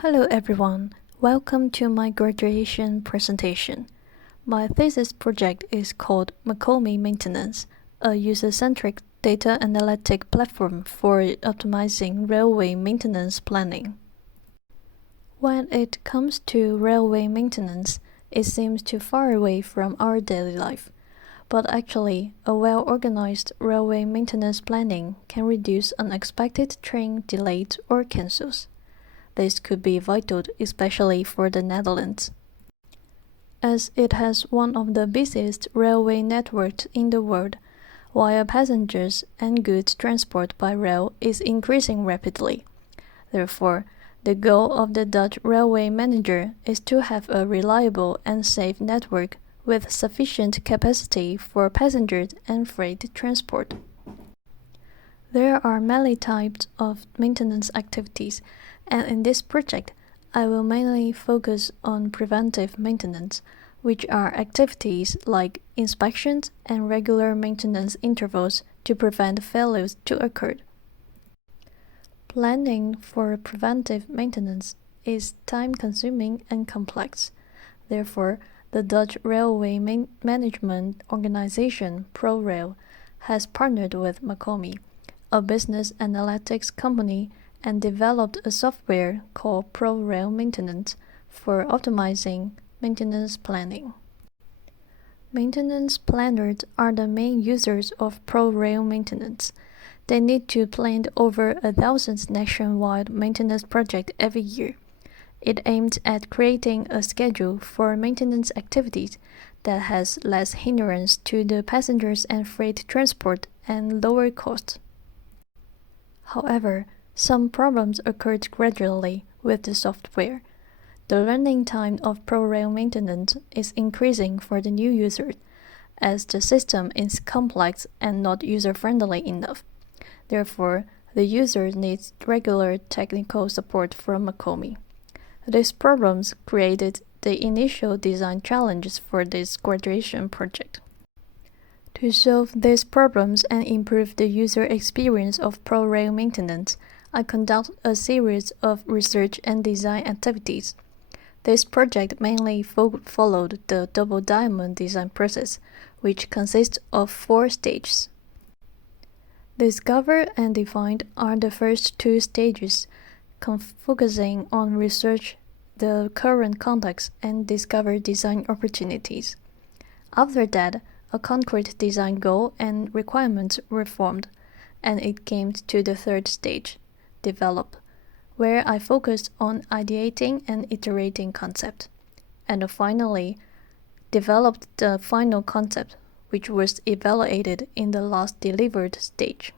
Hello everyone, welcome to my graduation presentation. My thesis project is called McComey Maintenance, a user-centric data analytic platform for optimizing railway maintenance planning. When it comes to railway maintenance, it seems too far away from our daily life. But actually, a well-organized railway maintenance planning can reduce unexpected train delays or cancels. This could be vital, especially for the Netherlands, as it has one of the busiest railway networks in the world, while passengers and goods transport by rail is increasing rapidly. Therefore, the goal of the Dutch railway manager is to have a reliable and safe network with sufficient capacity for passengers and freight transport. There are many types of maintenance activities, and in this project, I will mainly focus on preventive maintenance, which are activities like inspections and regular maintenance intervals to prevent failures to occur. Planning for preventive maintenance is time-consuming and complex. Therefore, the Dutch Railway Management Organization, ProRail, has partnered with McComey, a business analytics company, and developed a software called ProRail Maintenance for optimizing maintenance planning. Maintenance planners are the main users of ProRail Maintenance. They need to plan over 1,000 nationwide maintenance projects every year. It aims at creating a schedule for maintenance activities that has less hindrance to the passengers and freight transport and lower costs. However, some problems occurred gradually with the software. The learning time of ProRail maintenance is increasing for the new users, as the system is complex and not user-friendly enough. Therefore, the user needs regular technical support from McComey. These problems created the initial design challenges for this graduation project. To solve these problems and improve the user experience of ProRail maintenance, I conduct a series of research and design activities. This project mainly followed the double diamond design process, which consists of 4 stages. Discover and define are the first 2 stages, focusing on research the current context and discover design opportunities. After that, a concrete design goal and requirements were formed, and it came to the 3rd stage, develop, where I focused on ideating and iterating concept, and finally developed the final concept, which was evaluated in the last delivered stage.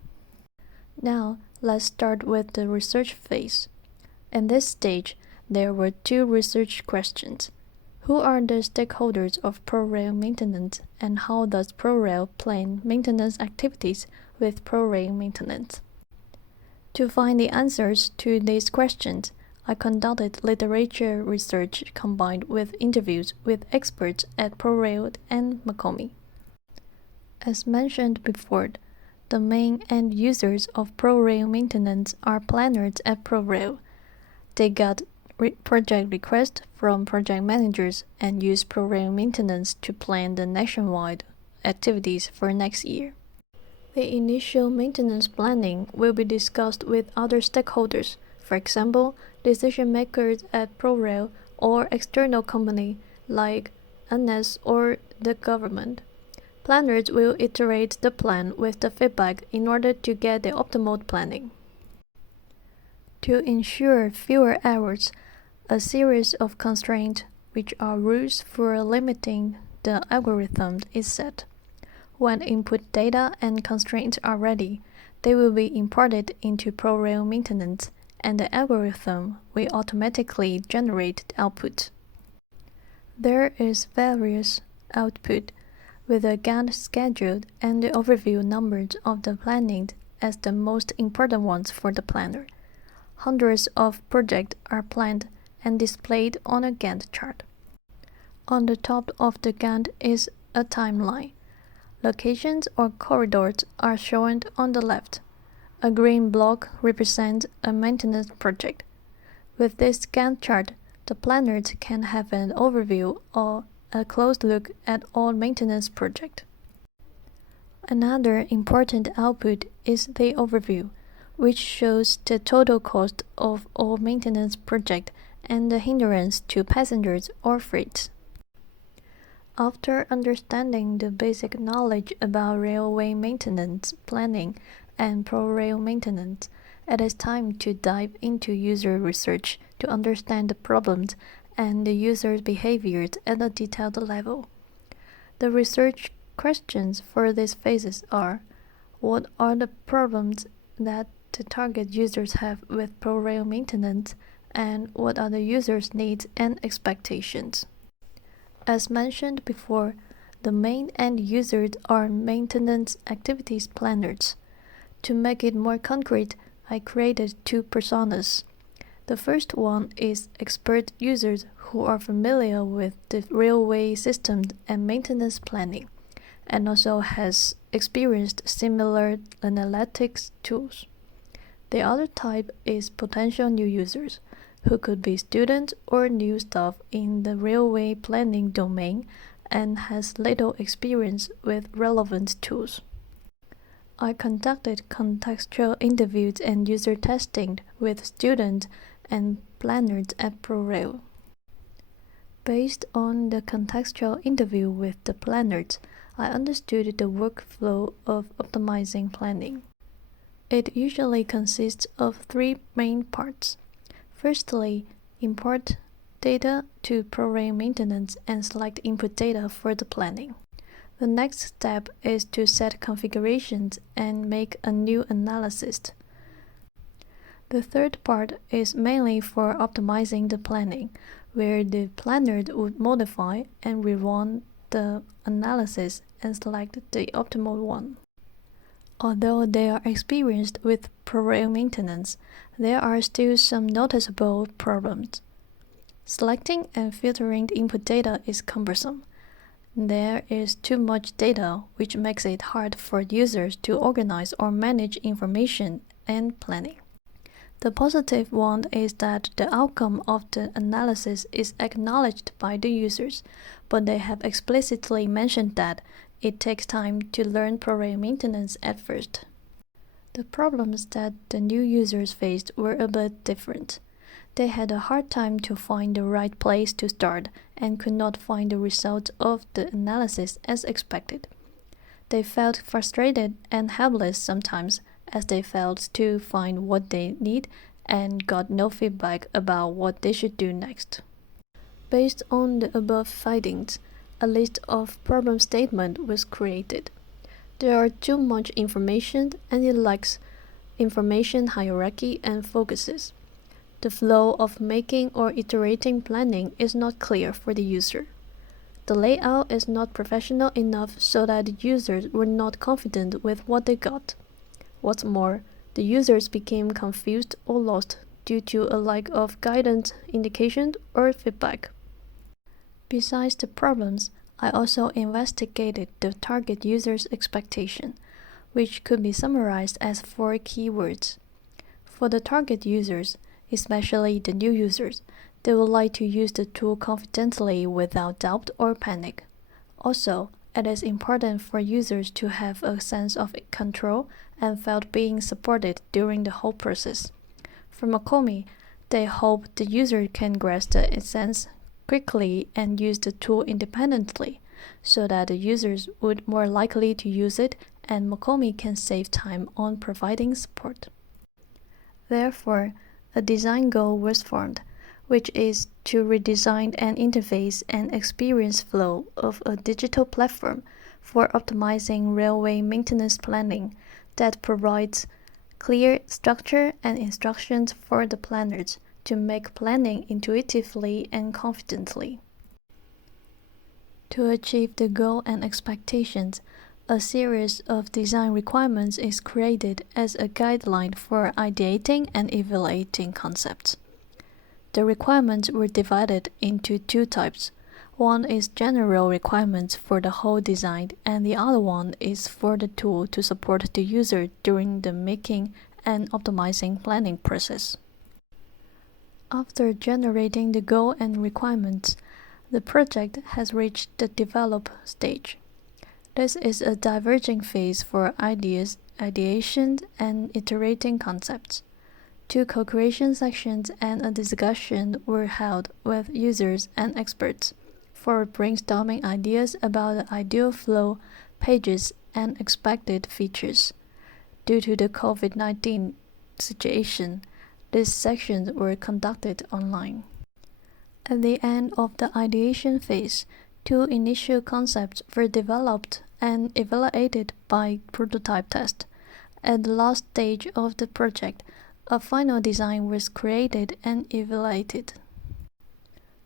Now, let's start with the research phase. In this stage, there were 2 research questions. Who are the stakeholders of ProRail maintenance, and how does ProRail plan maintenance activities with ProRail maintenance? To find the answers to these questions, I conducted literature research combined with interviews with experts at ProRail and McComey. As mentioned before, the main end users of ProRail maintenance are planners at ProRail. They got project requests from project managers and use ProRail maintenance to plan the nationwide activities for next year. The initial maintenance planning will be discussed with other stakeholders, for example, decision makers at ProRail or external company like NS or the government. Planners will iterate the plan with the feedback in order to get the optimal planning. To ensure fewer errors, a series of constraints, which are rules for limiting the algorithm, is set. When input data and constraints are ready, they will be imported into ProRail maintenance, and the algorithm will automatically generate the output. There is various output, with a Gantt schedule and the overview numbers of the planning as the most important ones for the planner. Hundreds of projects are planned and displayed on a Gantt chart. On the top of the Gantt is a timeline. Locations or corridors are shown on the left. A green block represents a maintenance project. With this Gantt chart, the planners can have an overview or a close look at all maintenance projects. Another important output is the overview, which shows the total cost of all maintenance projects and the hindrance to passengers or freight. After understanding the basic knowledge about railway maintenance planning and ProRail maintenance, it is time to dive into user research to understand the problems and the user's behaviors at a detailed level. The research questions for these phases are: what are the problems that the target users have with ProRail maintenance, and what are the users' needs and expectations? As mentioned before, the main end users are maintenance activities planners. To make it more concrete, I created two personas. The first one is expert users who are familiar with the railway system and maintenance planning, and also has experienced similar analytics tools. The other type is potential new users, who could be students or new staff in the railway planning domain and has little experience with relevant tools. I conducted contextual interviews and user testing with students and planners at ProRail. Based on the contextual interview with the planners, I understood the workflow of optimizing planning. It usually consists of three main parts. Firstly, import data to ProRail maintenance and select input data for the planning. The next step is to set configurations and make a new analysis. The third part is mainly for optimizing the planning, where the planner would modify and rerun the analysis and select the optimal one. Although they are experienced with ProRail maintenance, there are still some noticeable problems. Selecting and filtering the input data is cumbersome. There is too much data, which makes it hard for users to organize or manage information and planning. The positive one is that the outcome of the analysis is acknowledged by the users, but they have explicitly mentioned that it takes time to learn ProRail maintenance at first. The problems that the new users faced were a bit different. They had a hard time to find the right place to start and could not find the results of the analysis as expected. They felt frustrated and helpless sometimes, as they failed to find what they need and got no feedback about what they should do next. Based on the above findings, a list of problem statements was created. There are too much information and it lacks information hierarchy and focuses. The flow of making or iterating planning is not clear for the user. The layout is not professional enough so that the users were not confident with what they got. What's more, the users became confused or lost due to a lack of guidance, indication, or feedback. Besides the problems, I also investigated the target user's expectation, which could be summarized as 4 keywords. For the target users, especially the new users, they would like to use the tool confidently without doubt or panic. Also, it is important for users to have a sense of control and felt being supported during the whole process. For Makomi, they hope the user can grasp the essence quickly and use the tool independently, so that the users would more likely to use it and Makomi can save time on providing support. Therefore, a design goal was formed, which is to redesign an interface and experience flow of a digital platform for optimizing railway maintenance planning that provides clear structure and instructions for the planners to make planning intuitively and confidently. To achieve the goal and expectations, a series of design requirements is created as a guideline for ideating and evaluating concepts. The requirements were divided into 2 types. One is general requirements for the whole design, and the other one is for the tool to support the user during the making and optimizing planning process. After generating the goal and requirements, the project has reached the develop stage. This is a diverging phase for ideation, and iterating concepts. 2 co-creation sections and a discussion were held with users and experts for brainstorming ideas about the ideal flow, pages, and expected features. Due to the COVID-19 situation, these sections were conducted online. At the end of the ideation phase, 2 initial concepts were developed and evaluated by prototype test. At the last stage of the project, a final design was created and evaluated.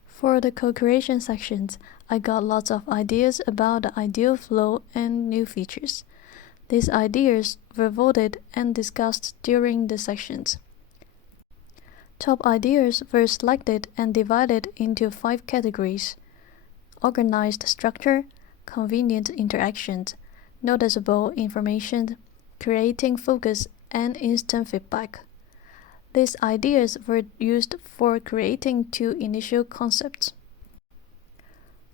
For the co-creation sections, I got lots of ideas about the ideal flow and new features. These ideas were voted and discussed during the sections. Top ideas were selected and divided into 5 categories: organized structure, convenient interactions, noticeable information, creating focus, and instant feedback. These ideas were used for creating 2 initial concepts.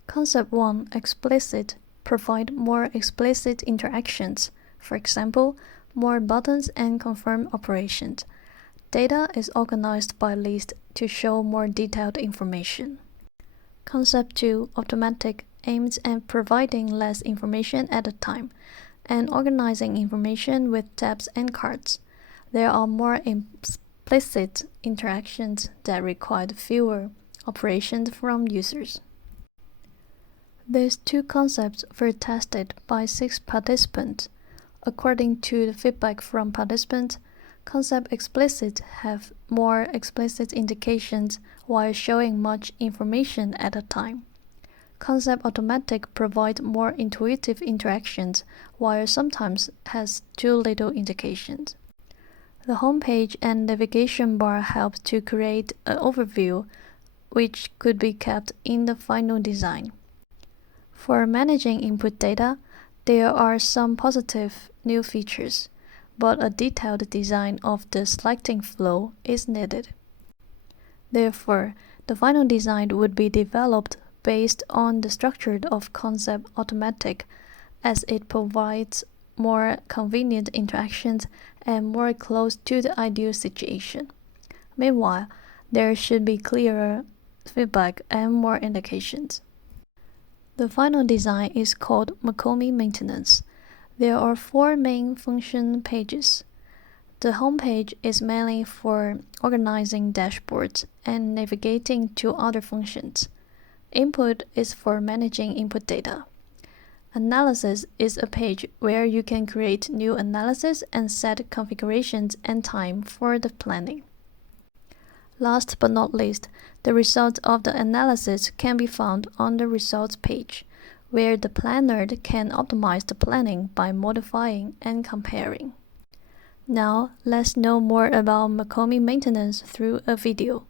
Concept 1, explicit, provide more explicit interactions, for example, more buttons and confirm operations. Data is organized by list to show more detailed information. Concept 2, automatic, aims at providing less information at a time, and organizing information with tabs and cards. There are more implicit interactions that require fewer operations from users. These 2 concepts were tested by 6 participants. According to the feedback from participants, concept explicit have more explicit indications while showing much information at a time. Concept automatic provide more intuitive interactions while sometimes has too little indications. The homepage and navigation bar help to create an overview which could be kept in the final design. For managing input data, there are some positive new features, but a detailed design of the selecting flow is needed. Therefore, the final design would be developed based on the structure of concept automatic, as it provides more convenient interactions and more close to the ideal situation. Meanwhile, there should be clearer feedback and more indications. The final design is called Macomi maintenance. There are 4 main function pages. The home page is mainly for organizing dashboards and navigating to other functions. Input is for managing input data. Analysis is a page where you can create new analysis and set configurations and time for the planning. Last but not least, the results of the analysis can be found on the results page, where the planner can optimize the planning by modifying and comparing. Now, let's know more about Macomi maintenance through a video.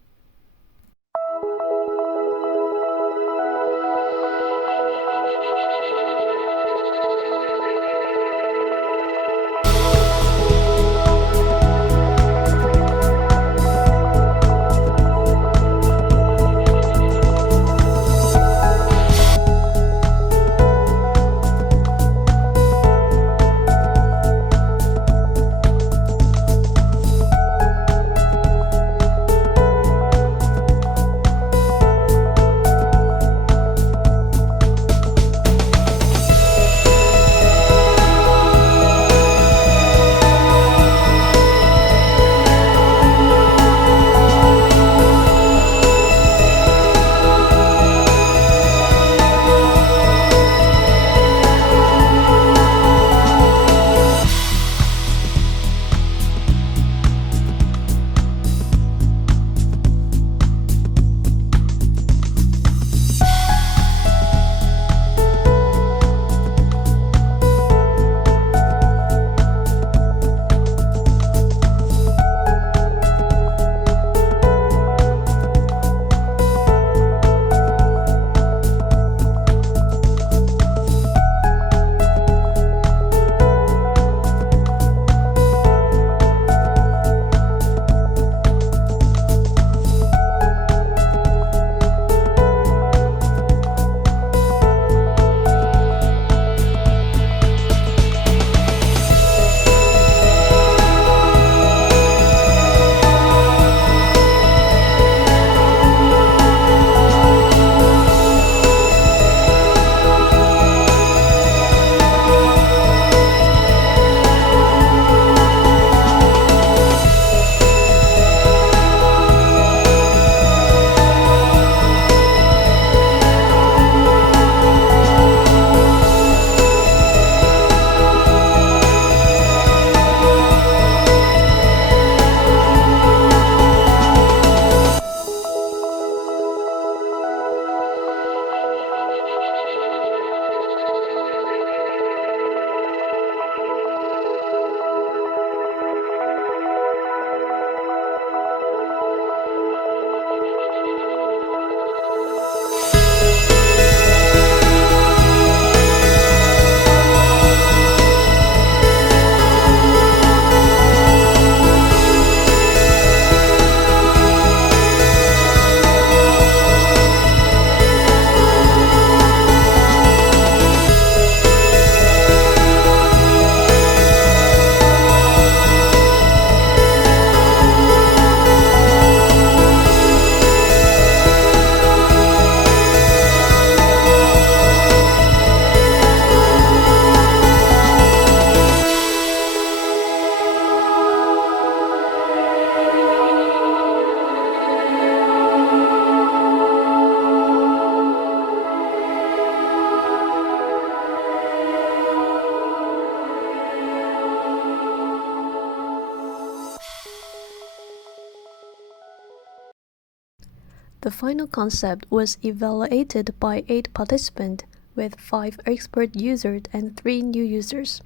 The final concept was evaluated by 8 participants with 5 expert users and 3 new users.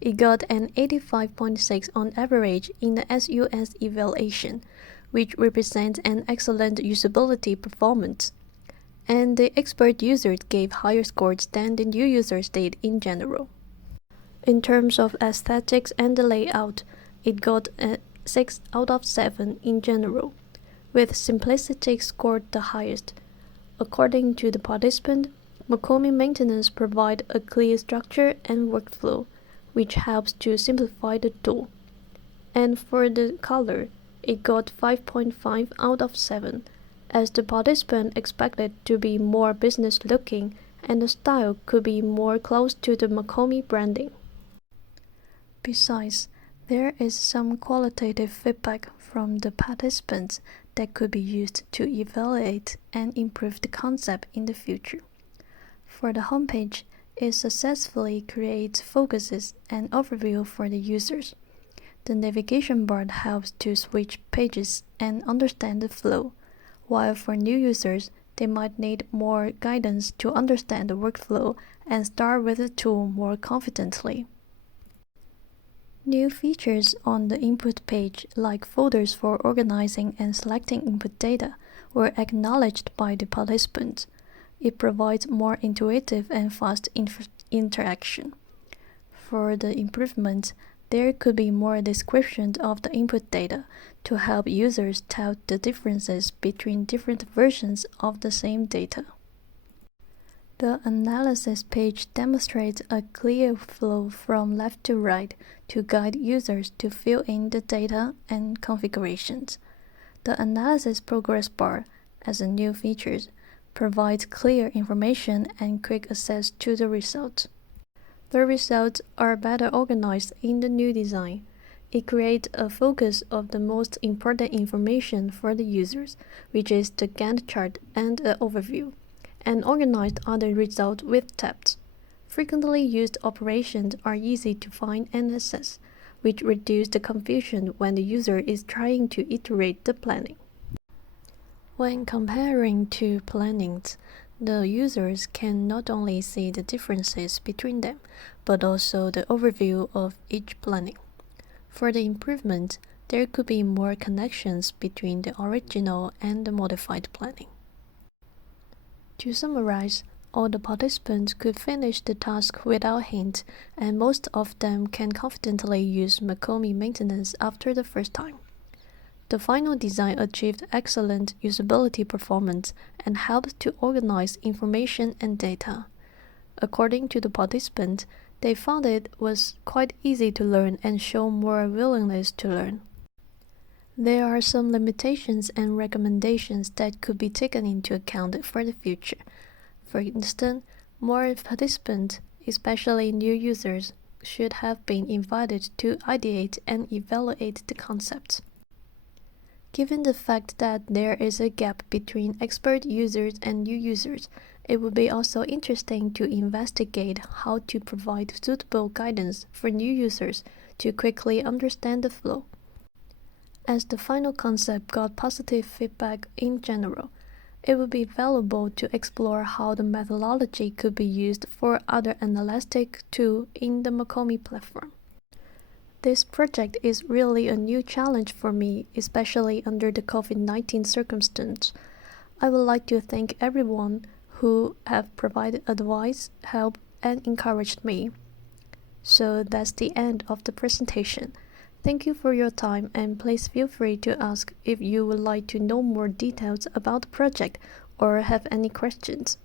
It got an 85.6 on average in the SUS evaluation, which represents an excellent usability performance. And the expert users gave higher scores than the new users did in general. In terms of aesthetics and the layout, it got a 6 out of 7 in general, with simplicity scored the highest. According to the participant, Makomi maintenance provides a clear structure and workflow, which helps to simplify the tool. And for the color, it got 5.5 out of 7, as the participant expected to be more business-looking and the style could be more close to the Makomi branding. Besides, there is some qualitative feedback from the participants that could be used to evaluate and improve the concept in the future. For the homepage, it successfully creates focuses and overview for the users. The navigation bar helps to switch pages and understand the flow, while for new users, they might need more guidance to understand the workflow and start with the tool more confidently. New features on the input page, like folders for organizing and selecting input data, were acknowledged by the participants. It provides more intuitive and fast interaction. For the improvement, there could be more description of the input data to help users tell the differences between different versions of the same data. The analysis page demonstrates a clear flow from left to right to guide users to fill in the data and configurations. The analysis progress bar, as a new feature, provides clear information and quick access to the results. The results are better organized in the new design. It creates a focus of the most important information for the users, which is the Gantt chart and an overview, and organized other results with tabs. Frequently used operations are easy to find and access, which reduce the confusion when the user is trying to iterate the planning. When comparing two plannings, the users can not only see the differences between them, but also the overview of each planning. For the improvement, there could be more connections between the original and the modified planning. To summarize, all the participants could finish the task without hint, and most of them can confidently use Makomi maintenance after the first time. The final design achieved excellent usability performance and helped to organize information and data. According to the participants, they found it was quite easy to learn and show more willingness to learn. There are some limitations and recommendations that could be taken into account for the future. For instance, more participants, especially new users, should have been invited to ideate and evaluate the concepts. Given the fact that there is a gap between expert users and new users, it would be also interesting to investigate how to provide suitable guidance for new users to quickly understand the flow. As the final concept got positive feedback in general, it would be valuable to explore how the methodology could be used for other analytic tools in the Makomi platform. This project is really a new challenge for me, especially under the COVID-19 circumstance. I would like to thank everyone who have provided advice, help, and encouraged me. So that's the end of the presentation. Thank you for your time, and please feel free to ask if you would like to know more details about the project or have any questions.